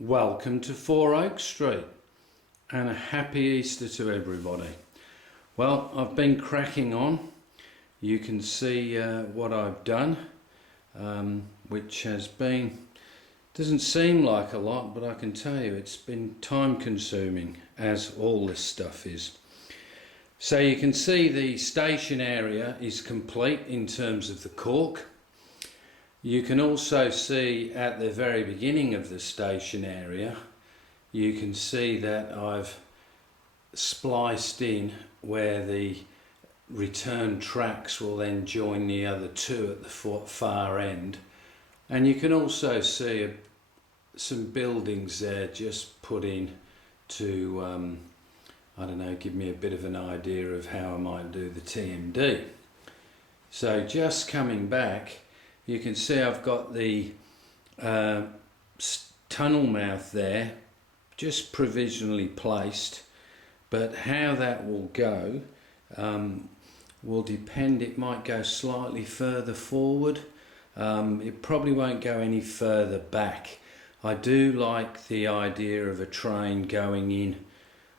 Welcome to 4 Oak Street and a happy Easter to everybody. Well, I've been cracking on. You can see what I've done, which has been, doesn't seem like a lot, but I can tell you it's been time consuming, as all this stuff is. So you can see the station area is complete in terms of the cork. You can also see at the very beginning of the station area, you can see that I've spliced in where the return tracks will then join the other two at the far end. And you can also see some buildings there just put in to, I don't know, give me a bit of an idea of how I might do the TMD. So just coming back, you can see I've got the tunnel mouth there just provisionally placed, but how that will go will depend. It might go slightly further forward. It probably won't go any further back. I do like the idea of a train going in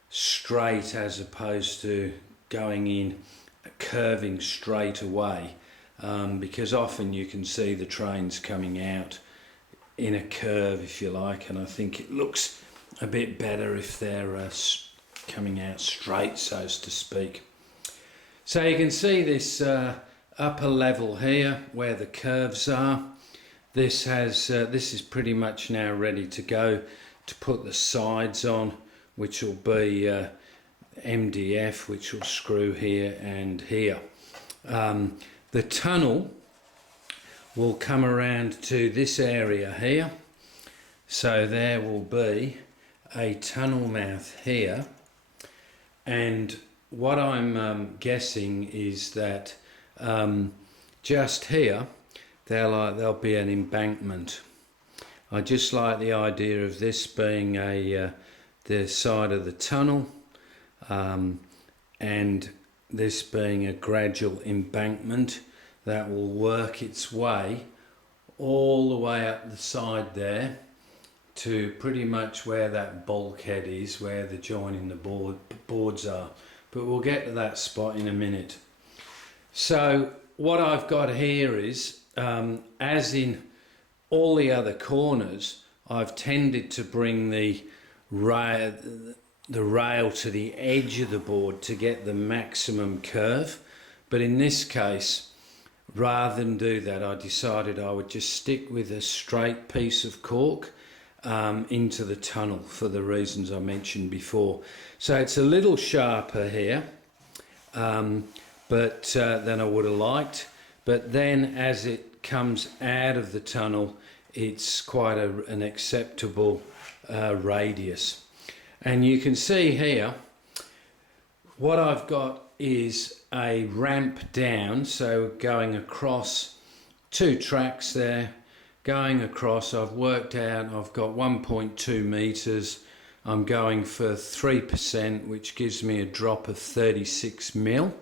straight as opposed to going in curving straight away. Because often you can see the trains coming out in a curve, if you like, and I think it looks a bit better if they're coming out straight, so to speak. So you can see this upper level here where the curves are. This is pretty much now ready to go to put the sides on, which will be MDF, which will screw here and here. The tunnel will come around to this area here, so there will be a tunnel mouth here, and what I'm guessing is that just here there'll be an embankment. I just like the idea of this being the side of the tunnel, and this being a gradual embankment that will work its way all the way up the side there to pretty much where that bulkhead is, where the joining the boards are. But we'll get to that spot in a minute. So what I've got here is, as in all the other corners, I've tended to bring the rail to the edge of the board to get the maximum curve, but in this case, rather than do that, I decided I would just stick with a straight piece of cork into the tunnel for the reasons I mentioned before. So it's a little sharper here, but than I would have liked, but then as it comes out of the tunnel, it's quite an acceptable radius. And you can see here, what I've got is a ramp down, so going across 2 tracks there, going across. I've worked out I've got 1.2 meters. I'm going for 3%, which gives me a drop of 36 mil.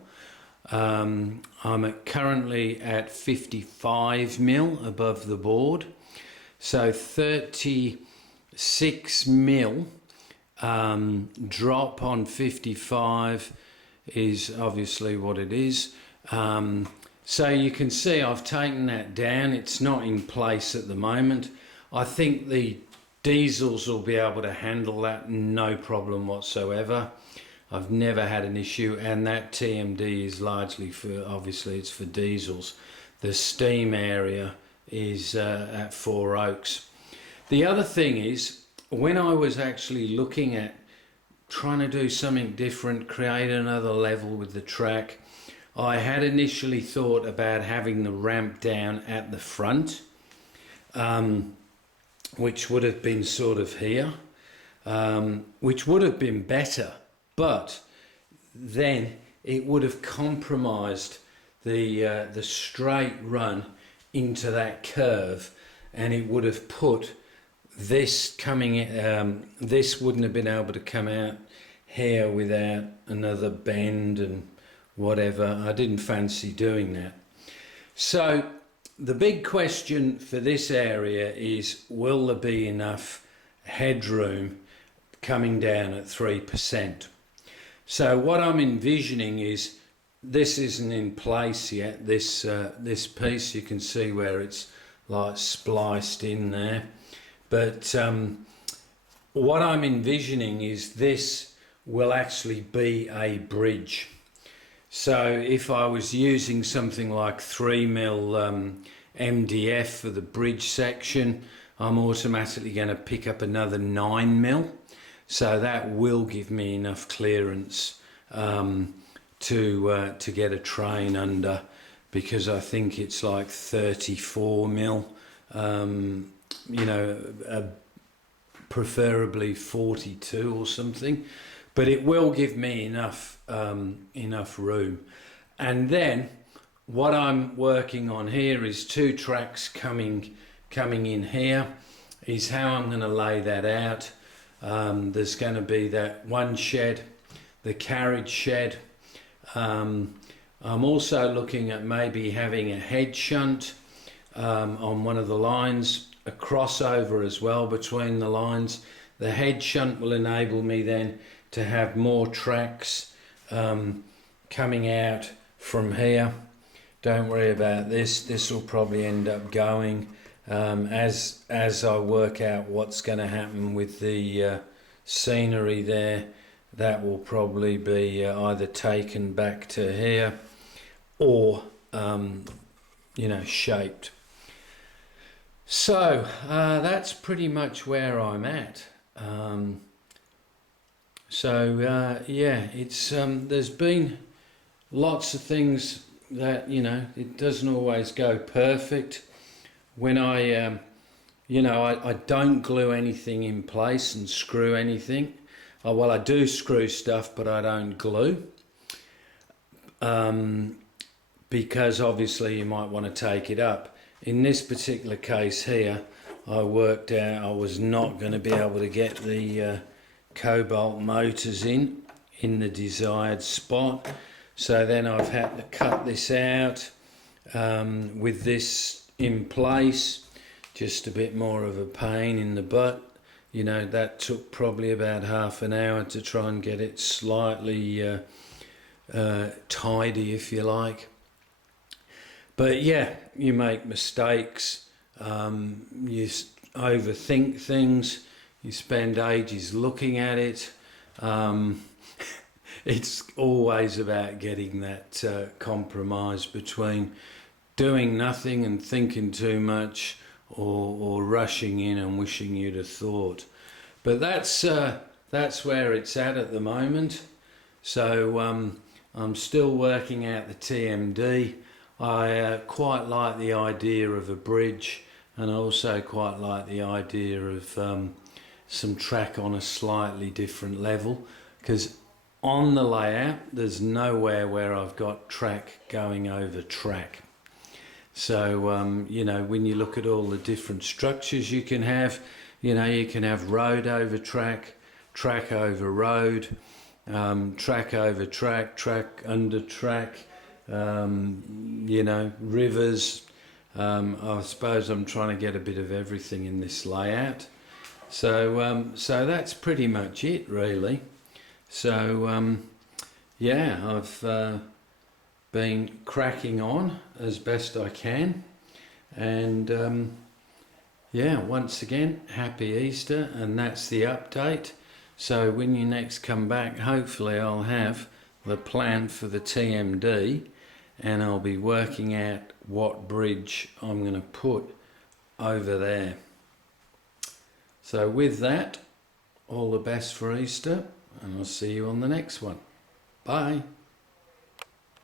I'm currently at 55 mil above the board, so 36 mil drop on 55 is obviously what it is. So you can see I've taken that down. It's not in place at the moment. I think the diesels will be able to handle that, no problem whatsoever. I've never had an issue, and that TMD is largely for, obviously it's for diesels. The steam area is at 4 Oaks. The other thing is, when I was actually looking at trying to do something different, create another level with the track, I had initially thought about having the ramp down at the front, which would have been sort of here, which would have been better, but then it would have compromised the straight run into that curve, and it would have put this coming this wouldn't have been able to come out here without another bend and whatever. I didn't fancy doing that. So the big question for this area is, will there be enough headroom coming down at 3%. So what I'm envisioning is, this isn't in place yet, this piece, you can see where it's like spliced in there, but what I'm envisioning is this will actually be a bridge. So if I was using something like 3mm MDF for the bridge section, I'm automatically going to pick up another 9mm, so that will give me enough clearance to get a train under, because I think it's like 34mm, you know, preferably 42 or something, but it will give me enough room. And then what I'm working on here is 2 tracks coming in here, is how I'm going to lay that out. There's going to be that one shed, the carriage shed. I'm also looking at maybe having a head shunt on one of the lines, a crossover as well between the lines. The head shunt will enable me then to have more tracks coming out from here. Don't worry about this. This will probably end up going as I work out what's going to happen with the scenery there. That will probably be either taken back to here or you know, shaped. So that's pretty much where I'm at. Yeah, it's there's been lots of things that, you know, it doesn't always go perfect. When I you know, I don't glue anything in place and screw anything. Well, I do screw stuff, but I don't glue, because obviously you might want to take it up. In this particular case here, I worked out I was not going to be able to get the cobalt motors in the desired spot, so then I've had to cut this out with this in place. Just a bit more of a pain in the butt. You know, that took probably about half an hour to try and get it slightly tidy, if you like. But yeah, you make mistakes, you overthink things, you spend ages looking at it. It's always about getting that compromise between doing nothing and thinking too much, or rushing in and wishing you'd have thought. But that's where it's at the moment. So I'm still working out the TMD. I quite like the idea of a bridge, and I also quite like the idea of some track on a slightly different level, because on the layout there's nowhere where I've got track going over track. So you know, when you look at all the different structures you can have, you know, you can have road over track, track over road, track over track, track under track, you know, rivers. I suppose I'm trying to get a bit of everything in this layout. So so that's pretty much it, really. So yeah, I've been cracking on as best I can, and yeah, once again, happy Easter, and that's the update. So when you next come back, hopefully I'll have the plan for the TMD, and I'll be working out what bridge I'm going to put over there. So with that, all the best for Easter, and I'll see you on the next one. Bye.